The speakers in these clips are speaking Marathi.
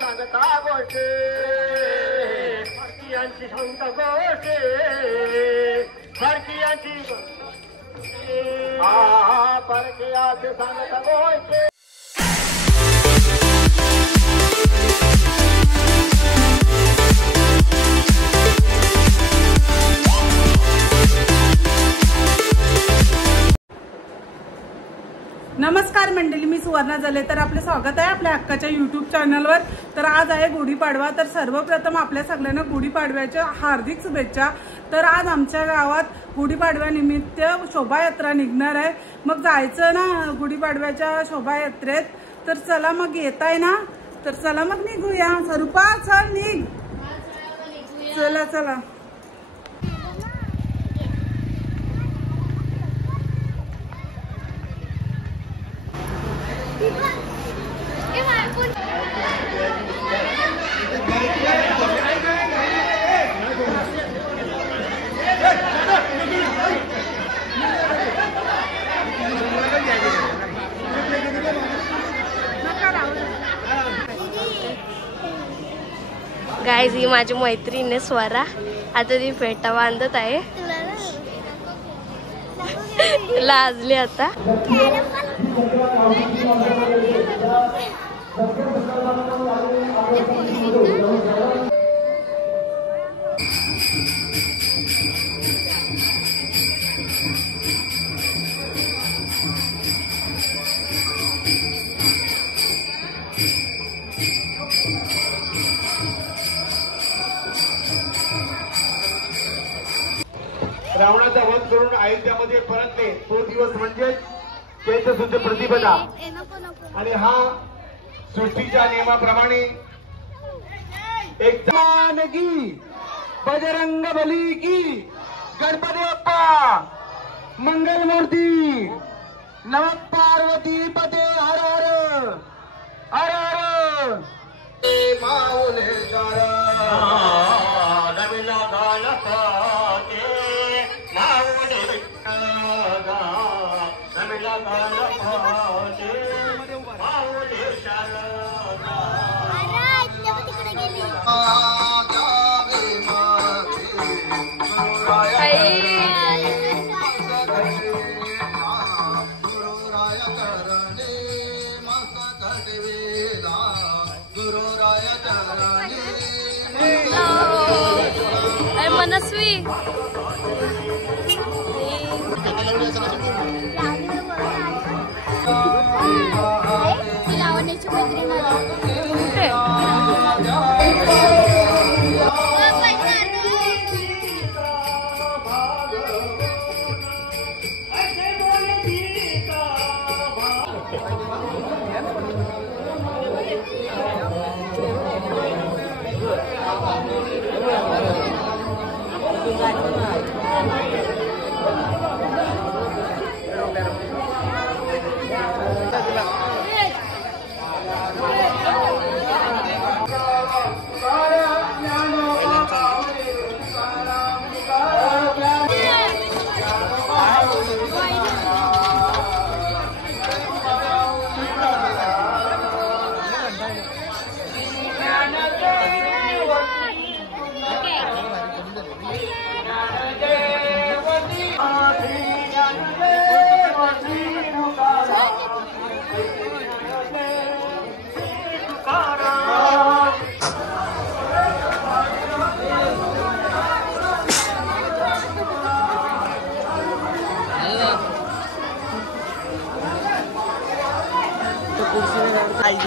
सांगता गोष्टी फडकियांची सांगता गोष्टी फडकियांची फडकियाचे सांगता गोष्टी. नमस्कार मंडळी, मी सुवर्णा जले. तर आपले स्वागत आहे आपल्या हक्काच्या यूट्यूब चॅनलवर. तर आज आहे गुढीपाडवा. तर सर्वप्रथम आपल्या सगळ्यांना गुढीपाडव्याच्या हार्दिक शुभेच्छा. तर आज आमच्या गावात गुढीपाडव्यानिमित्त शोभायात्रा निघणार आहे. मग जायचं ना गुढीपाडव्याच्या शोभायात्रेत. तर चला मग येताय ना, तर चला मग निघूया. स्वरूपा चल निघ, चला चला. गाईज, ही माझी मैत्रीण आहे स्वरा. आता ती फेटा बांधत आहे. लाजली आता. रावणाचा वध करून अयोध्यामध्ये परतले तो दिवस म्हणजे चैत्र शुद्ध प्रतिपदा. आणि हा सृष्टीच्या नियमाप्रमाणे एक जानकी बजरंग बली की गणपती बाप्पा मंगल मूर्ती नमः पार्वती पते हर हर हर हर. माऊले मनस्वी लावण्याची मैत्रीण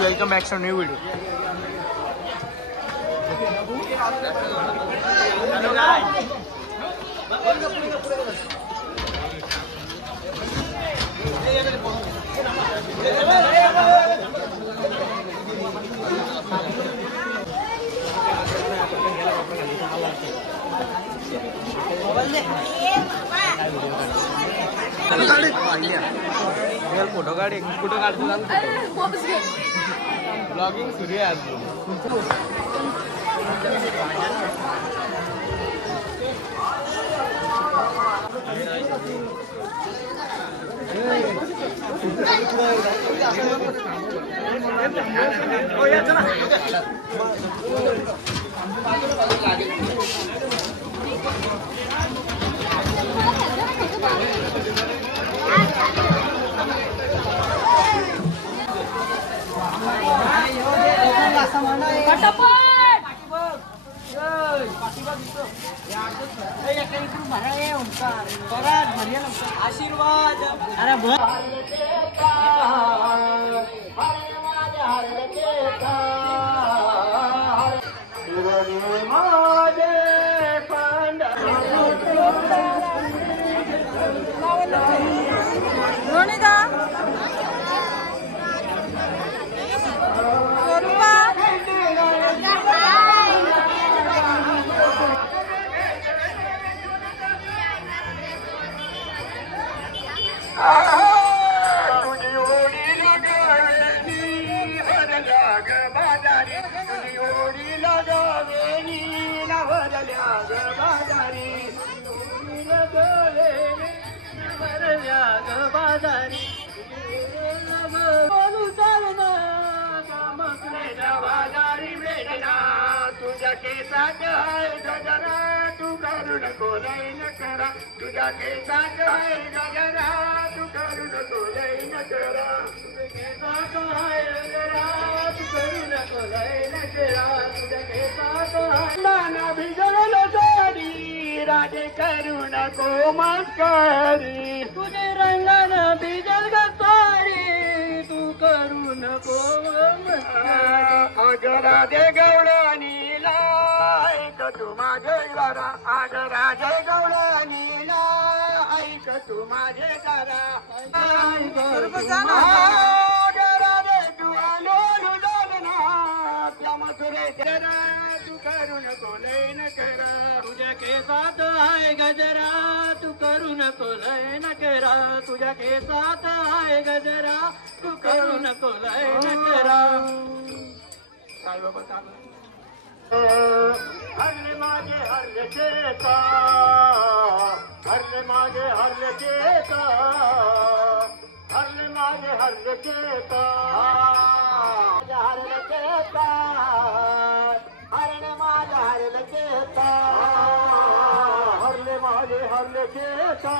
Welcome back to a new video. Hello guys. Photo काढ कुठं काढतो ब्लॉगिंग सुरू आहे आज. आशीर्वाद अरे तुझ्या केसात आहे गजरा तू करू नको लय नकरा तुझ्या केसात आहे गजरा तू करू नको लय नकरा तुझ्या केसात आहे गजरा तू करू नको लय नकरा तुझ्या केसात आहे नाना भिजवलं साडी राजे करू नको मस्करी तुझे रंगानं भिजल ग साडी तू करू नको अग राजे गवळणीला ऐक तू माझे गारा अग राजे गवळणीला ऐक तू माझे गारा अग राजे तू आलो ना त्या मथुरे तू करू नको लय नकरा तुझ्या केसात आहे गजरा तू करू नको लय नकरा तुझ्या केसात आहे गजरा तू करू नको लय नकरा काय बाबा हरले माझे हरले चेता हरले माझे हरले चेता हरले माझे हरले चेता हरले चेता हरले माझे हरले चेता हरले माझे हरले चेता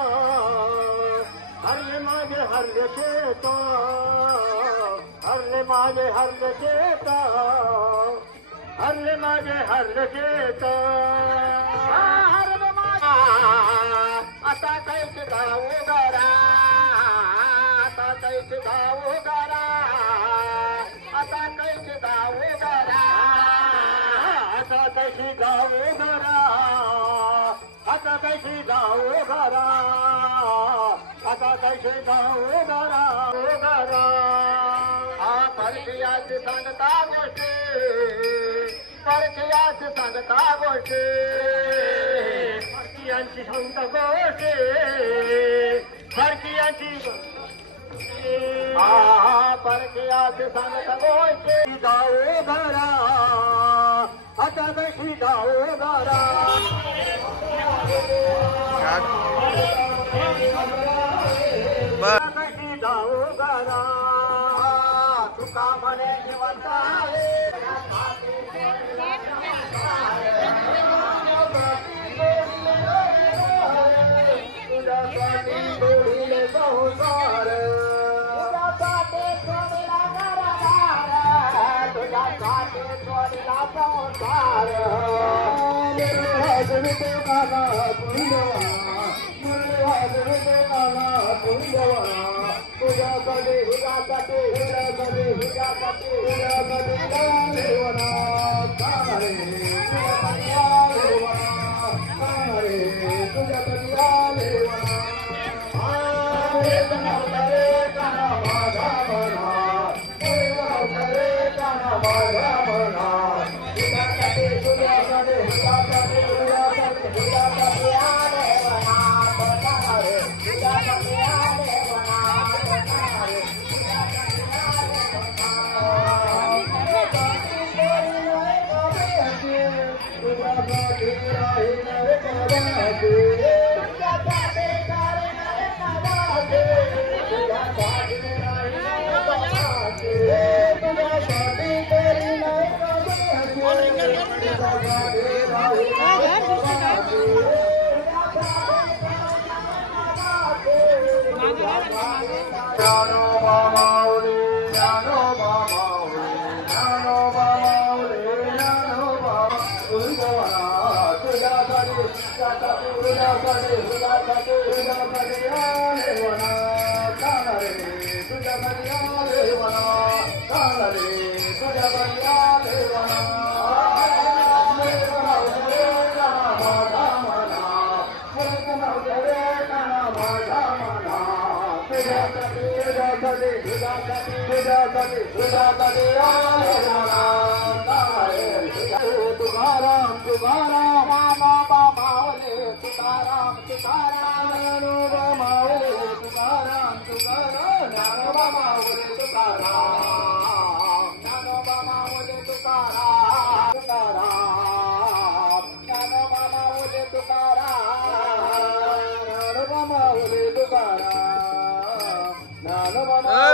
हरले माझे हरले चेता हरले माझे हरले चेता हरले माझे हरले चेता हरले माझे आता कैसे गाऊ गारा आता कैसे गाऊ गारा आता कैसे गाऊ गारा आता कैसे गाऊ गारा आता कैसे गाऊ गारा आता कैसे गाऊ गारा गारा परकियाची सांगता गोष्टी परकियाची सांगता गोष्टी परकियांची सांगता गोष्टी परकियांची परकियाची सांगता गोष्टी गाऊ घरा आता कशी गाऊ घरा कशी गाऊ घरा तुका म्हणे जिवंत आहे तुझ्यासाठी सोडिले संसार तुझ्यासाठी सोडिला घरदार तुझ्यासाठी सोडिला संसार हजरते काला तुझ्यासाठी हिरासाठी हिरासाठी हिरासाठी हिरासाठी देवना सारे तुझ्यासाठी सारे तुझ्यासाठी देवना आरे करे काना माझा मना करे काना माझा मना तुझ्यासाठी तुझ्यासाठी हिरासाठी हिरासाठी हिरासाठी आले वना सारे तुझ्यासाठी आले वना तुझ्या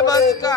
बस का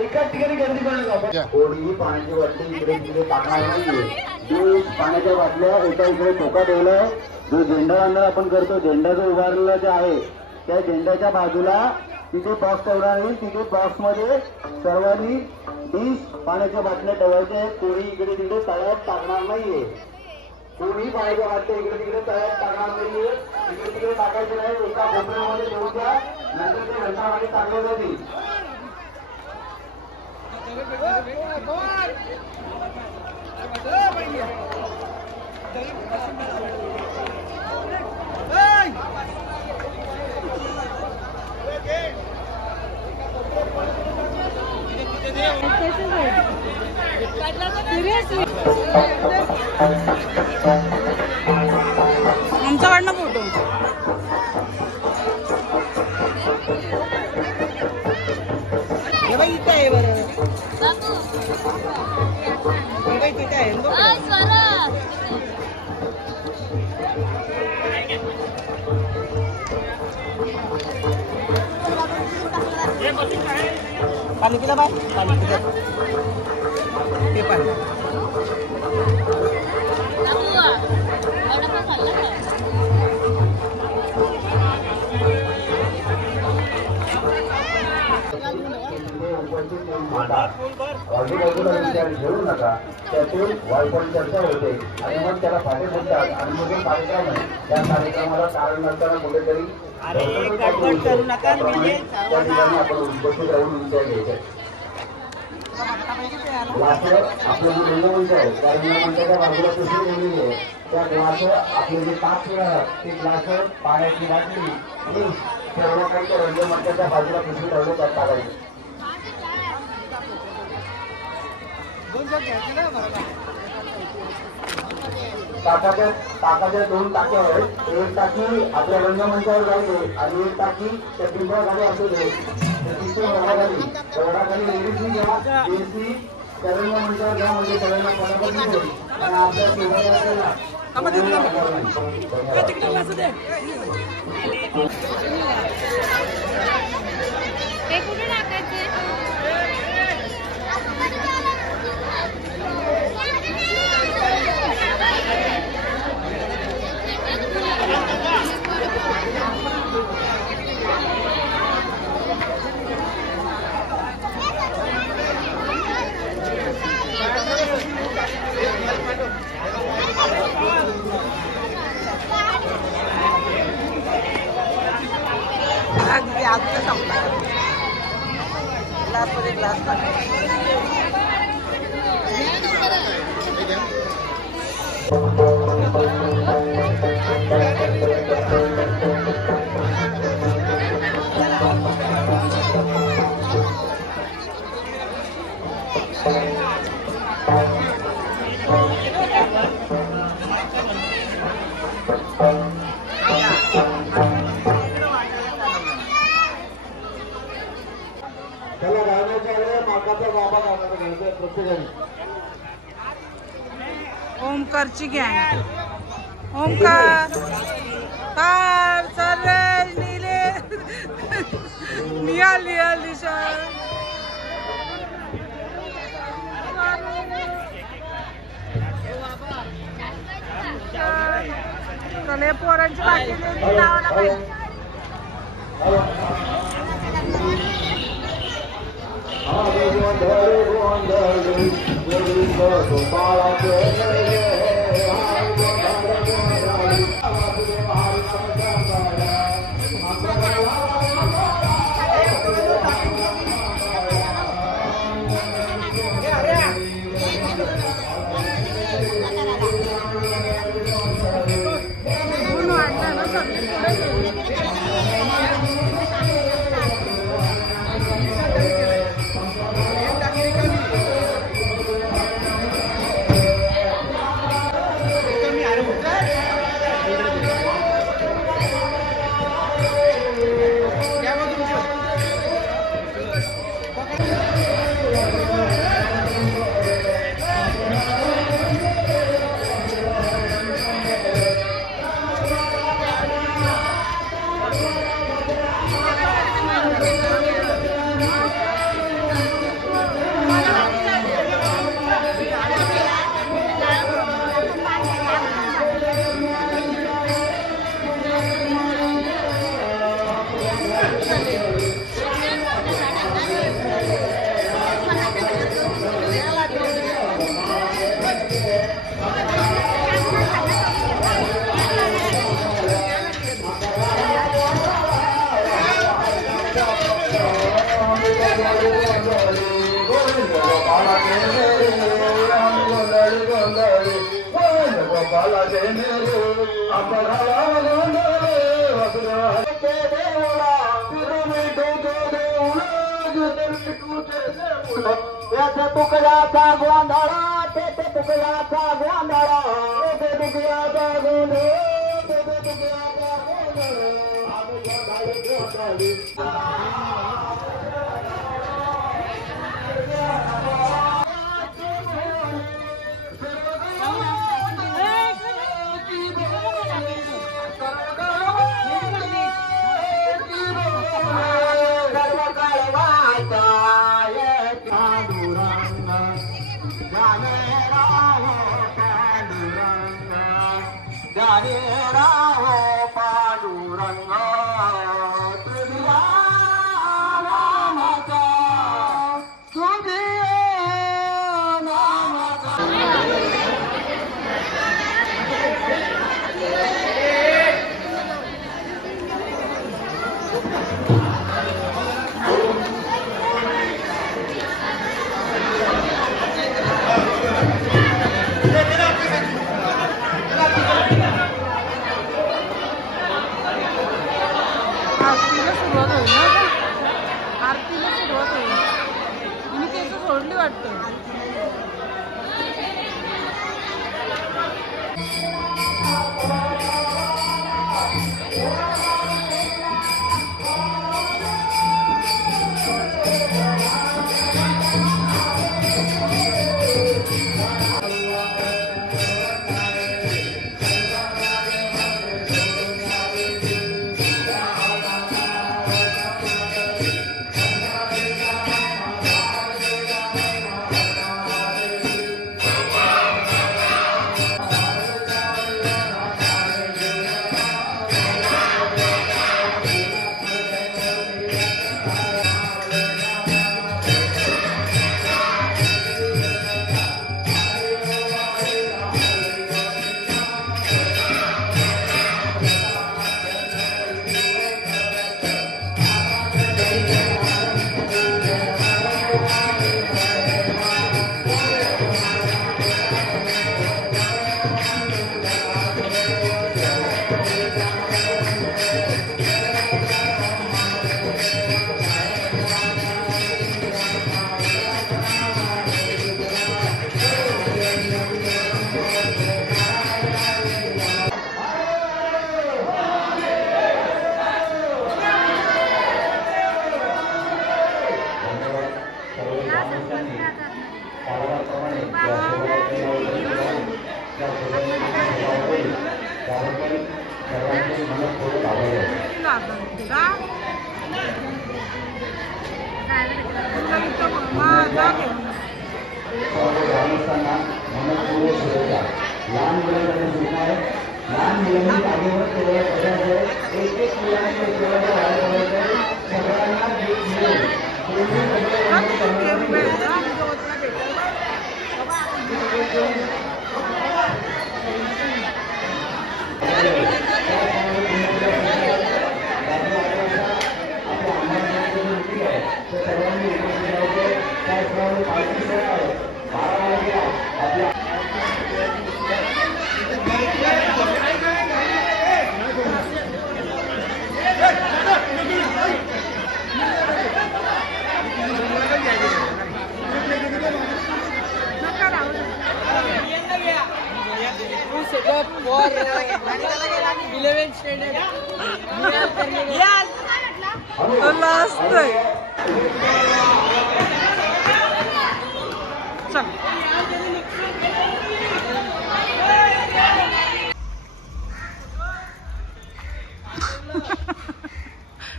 एकाच ठिकाणी गर्दी करण्यात कोणीही पाण्याची बाटली इकडे तिकडे टाकणार नाहीये. पाण्याच्या बाटल्या एका इकडे टोका ठेवलाय. जो झेंडा वंदन आपण करतो, झेंडा जो उभारलेला जे आहे त्या झेंड्याच्या बाजूला तिथे बॉक्स ठेवला आहे. तिथे बॉक्स मध्ये सर्वांनी 20 पाण्याच्या बाटल्या ठेवायच्या आहेत. कोणी इकडे तिकडे तळ्यात टाकणार नाहीये. कोणी पाण्याच्या बाटल्या इकडे तिकडे तळ्यात टाकणार नाहीये. इकडे तिकडे टाकायचे नाही. एका कोपऱ्यामध्ये ठेवून द्या. नंतर ते घंटामध्ये टाकले जातील. आमच्याकडनं फोटो इथे आहे बरं. तिथे आहे ये पाणी पिला बाय पाणी पिला ते पाणी आजूबाजूला विचार घेऊ नका त्यातून वाईट चर्चा होते आणि मग त्याला फाटे फुटतात आणि मग कार्यक्रम आहे त्या कार्यक्रमाला कारण नसताना कुठेतरी करू नका त्या ठिकाणी आपण उपस्थित राहून विचार घ्यायचे आपलं जे रंगमंच आहे त्या रंगमंचाच्या बाजूला कृषी ठेवलेली आहे त्या ग्लास आपले जे ताप ते ग्लास पाण्याची बाटली सर्व काही रंगमंचाच्या बाजूला कृषी ठेवले त्यात टाकायचे ताकाच्या 2 टाक्या आहेत एक टाकी आपल्या रंगमंचावर जाईल आणि एक टाकी त्या पिंपळाखाली असू दे एवढाखाली लेडीजनी घ्या एसी त्या रंगमंचावर घ्या म्हणजे सगळ्यांना पटापट होईल आणि आपल्या पिंपळाला ग्लास त्याला गाण्याच्या वेळेला माकाचा बाबा गाण्याचा घ्यायचा प्रत्येकाने ओमकारची गँग ओमकार तार सर्वेश नीले निहाल दिशा चले पोरांची बाकी लावायला पाहिजे तुकड्याचा गोंधळा तेथे तुकड्याचा गोंधळा तेथे तुकड्याचा गोंधळ तेथे तुकड्याचा गोंधळ आरतीला सुरुवात होईल ना, आरतीला सुरुवात होईल. तिने केस सोडली वाटतं.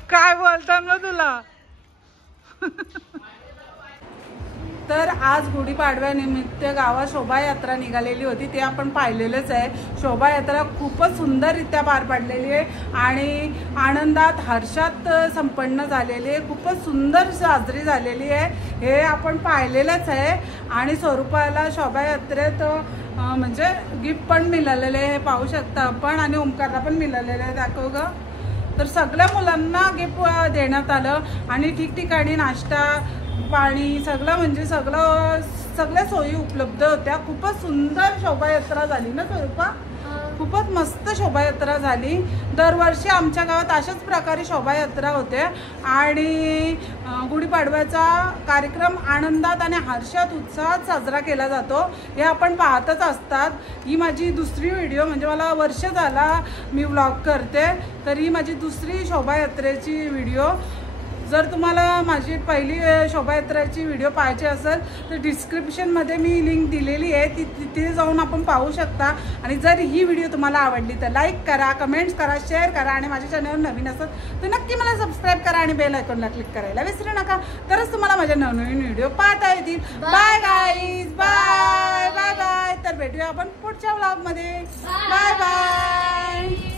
काय बोलतात ना तुला. तर आज गुढीपाडव्यानिमित्त गावात शोभायात्रा निघालेली होती, ते आपण पाहिलेलंच आहे. शोभायात्रा खूपच सुंदररित्या पार पडलेली आहे आणि आनंदात हर्षात संपन्न झालेली आहे. खूपच सुंदर साजरी झालेली आहे, हे आपण पाहिलेलंच आहे. आणि स्वरूपाला शोभायात्रेत म्हणजे गिफ्ट पण मिळालेले हे पाहू शकता आपण, आणि ओमकारला पण मिळालेलं आहे. दाखव ग. तर सगळ्या मुलांना गिफ्ट देण्यात आलं आणि ठिकठिकाणी नाश्ता पाणी सगळं म्हणजे सगळ्या सोयी उपलब्ध होत्या. खूपच सुंदर शोभायात्रा झाली ना स्वरूपा, खूपच मस्त शोभायात्रा झाली. दरवर्षी आमच्या गावात अशाच प्रकारे शोभायात्रा होते आणि गुढीपाडव्याचा कार्यक्रम आनंदात आणि हर्षात उत्साहात साजरा केला जातो, हे आपण पाहतच असतात. ही माझी दुसरी व्हिडिओ, म्हणजे मला वर्ष झाला मी व्लॉग करते, तर ही माझी दुसरी शोभायात्रेची व्हिडिओ. जर तुम्हाला माझी पहिली शोभायात्राची व्हिडिओ पाहायची असेल तर डिस्क्रिप्शनमध्ये मी लिंक दिलेली आहे, तिथे जाऊन आपण पाहू शकता. आणि जर ही व्हिडिओ तुम्हाला आवडली तर लाईक करा, कमेंट्स करा, शेअर करा आणि माझ्या चॅनलवर नवीन असेल तर नक्की मला सबस्क्राईब करा आणि बेल आयकॉनला क्लिक करायला विसरू नका. तरच तुम्हाला माझ्या नवनवीन व्हिडिओ पाहता येतील. Bye guys, bye bye bye. तर भेटूया आपण पुढच्या व्लॉगमध्ये. Bye bye.